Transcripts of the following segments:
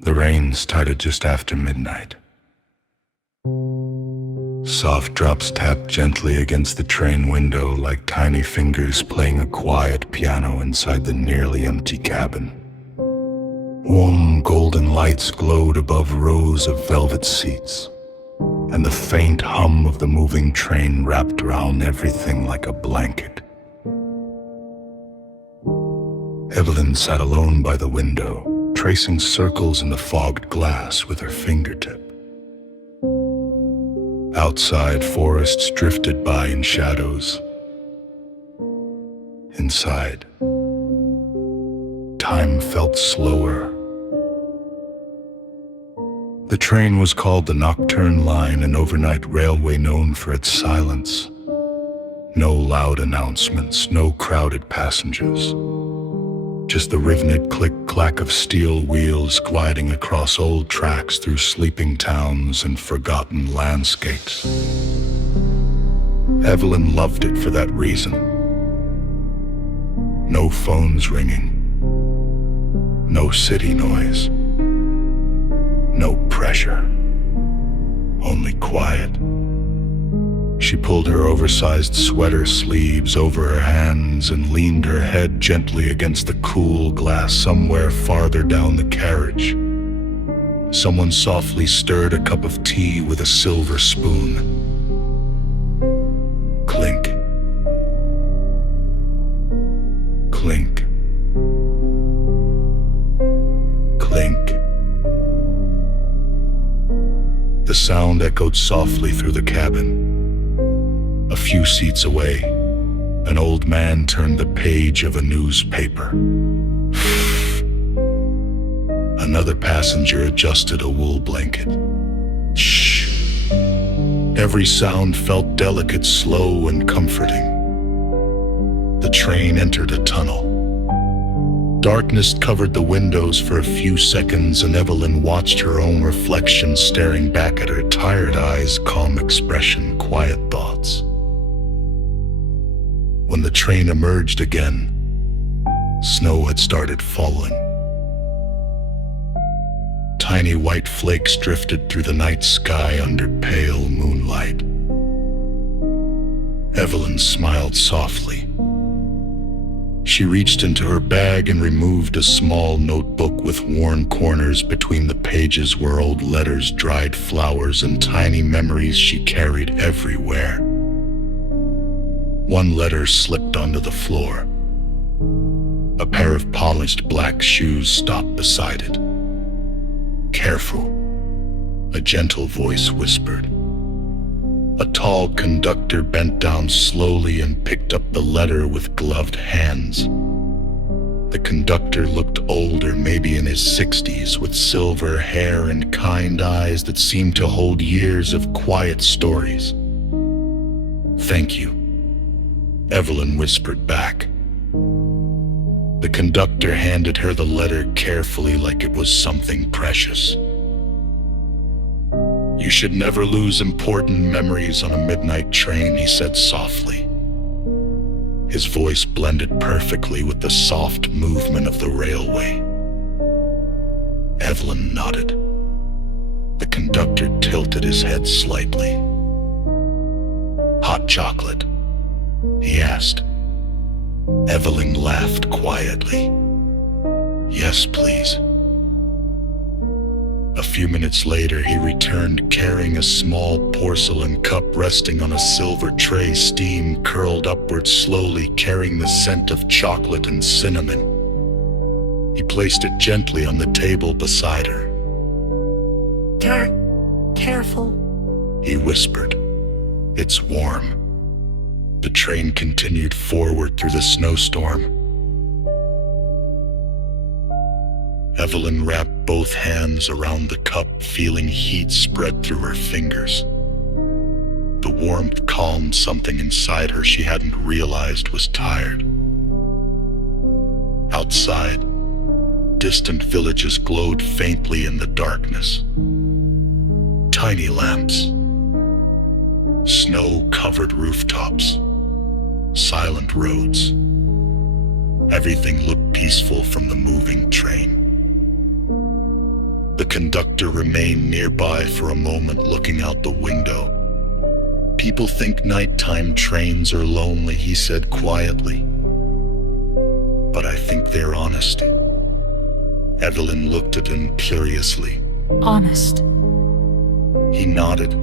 The rain started just after midnight. Soft drops tapped gently against the train window like tiny fingers playing a quiet piano inside the nearly empty cabin. Warm golden lights glowed above rows of velvet seats, and the faint hum of the moving train wrapped around everything like a blanket. Evelyn sat alone by the window, tracing circles in the fogged glass with her fingertip. Outside, forests drifted by in shadows. Inside, time felt slower. The train was called the Nocturne Line, an overnight railway known for its silence. No loud announcements, no crowded passengers. Just the rhythmic click-clack of steel wheels gliding across old tracks through sleeping towns and forgotten landscapes. Evelyn loved it for that reason. No phones ringing. No city noise. No pressure. Only quiet. She pulled her oversized sweater sleeves over her hands and leaned her head gently against the cool glass somewhere farther down the carriage. Someone softly stirred a cup of tea with a silver spoon. Clink. Clink. Clink. The sound echoed softly through the cabin. A few seats away, an old man turned the page of a newspaper. Another passenger adjusted a wool blanket. Shh. Every sound felt delicate, slow, and comforting. The train entered a tunnel. Darkness covered the windows for a few seconds, and Evelyn watched her own reflection staring back at her tired eyes, calm expression, quiet thoughts. When the train emerged again, snow had started falling. Tiny white flakes drifted through the night sky under pale moonlight. Evelyn smiled softly. She reached into her bag and removed a small notebook with worn corners between the pages where old letters, dried flowers, and tiny memories she carried everywhere. One letter slipped onto the floor. A pair of polished black shoes stopped beside it. Careful, a gentle voice whispered. A tall conductor bent down slowly and picked up the letter with gloved hands. The conductor looked older, maybe in his 60s, with silver hair and kind eyes that seemed to hold years of quiet stories. "Thank you," Evelyn whispered back. The conductor handed her the letter carefully, like it was something precious. "You should never lose important memories on a midnight train," he said softly. His voice blended perfectly with the soft movement of the railway. Evelyn nodded. The conductor tilted his head slightly. "Hot chocolate?" he asked. Evelyn laughed quietly. "Yes, please." A few minutes later, he returned carrying a small porcelain cup resting on a silver tray. Steam curled upward slowly, carrying the scent of chocolate and cinnamon. He placed it gently on the table beside her. Careful," he whispered. "It's warm." The train continued forward through the snowstorm. Evelyn wrapped both hands around the cup, feeling heat spread through her fingers. The warmth calmed something inside her she hadn't realized was tired. Outside, distant villages glowed faintly in the darkness. Tiny lamps, snow-covered rooftops, silent roads. Everything looked peaceful from the moving train. conductor remained nearby for a moment, looking out the window. "People think nighttime trains are lonely," he said quietly. "But I think they're honest." Evelyn looked at him curiously. Honest? He nodded.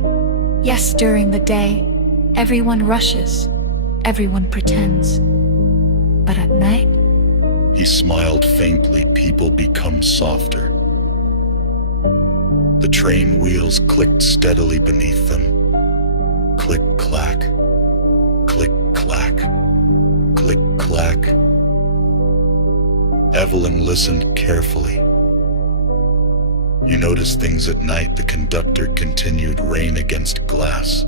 Yes, during the day, everyone rushes, everyone pretends. But at night? He smiled faintly. "People become softer." The train wheels clicked steadily beneath them. Click, clack. Click, clack. Click, clack. Evelyn listened carefully. "You notice things at night," the conductor continued. "Rain against glass.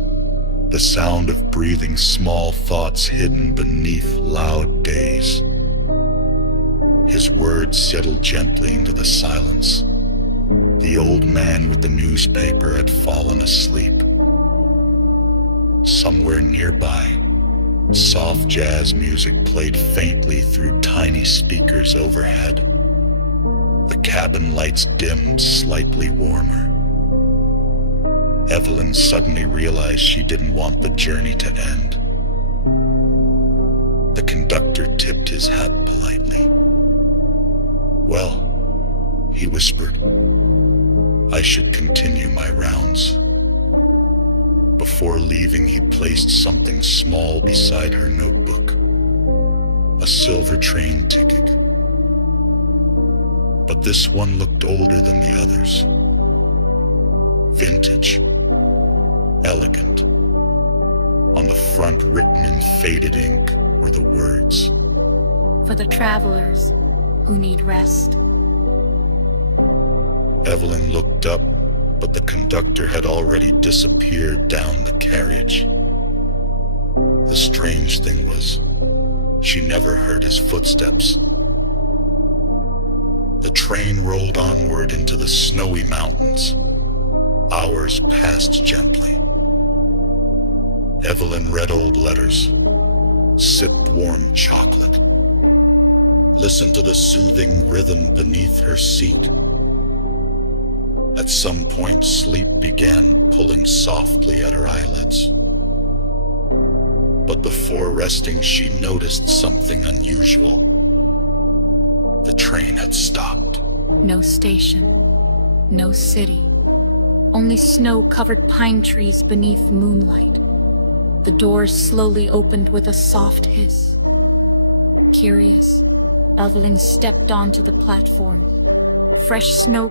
The sound of breathing, small thoughts hidden beneath loud days." His words settled gently into the silence. The old man with the newspaper had fallen asleep. Somewhere nearby, soft jazz music played faintly through tiny speakers overhead. The cabin lights dimmed, slightly warmer. Evelyn suddenly realized she didn't want the journey to end. The conductor tipped his hat politely. "Well," he whispered, "I should continue my rounds." Before leaving, he placed something small beside her notebook. A silver train ticket. But this one looked older than the others. Vintage. Elegant. On the front, written in faded ink, were the words, For the travelers who need rest. Evelyn looked up, but the conductor had already disappeared down the carriage. The strange thing was, she never heard his footsteps. The train rolled onward into the snowy mountains. Hours passed gently. Evelyn read old letters, sipped warm chocolate, listened to the soothing rhythm beneath her seat. At some point, sleep began pulling softly at her eyelids. But before resting, she noticed something unusual. The train had stopped. No station, no city, only snow-covered pine trees beneath moonlight. The doors slowly opened with a soft hiss. Curious, Evelyn stepped onto the platform. Fresh snow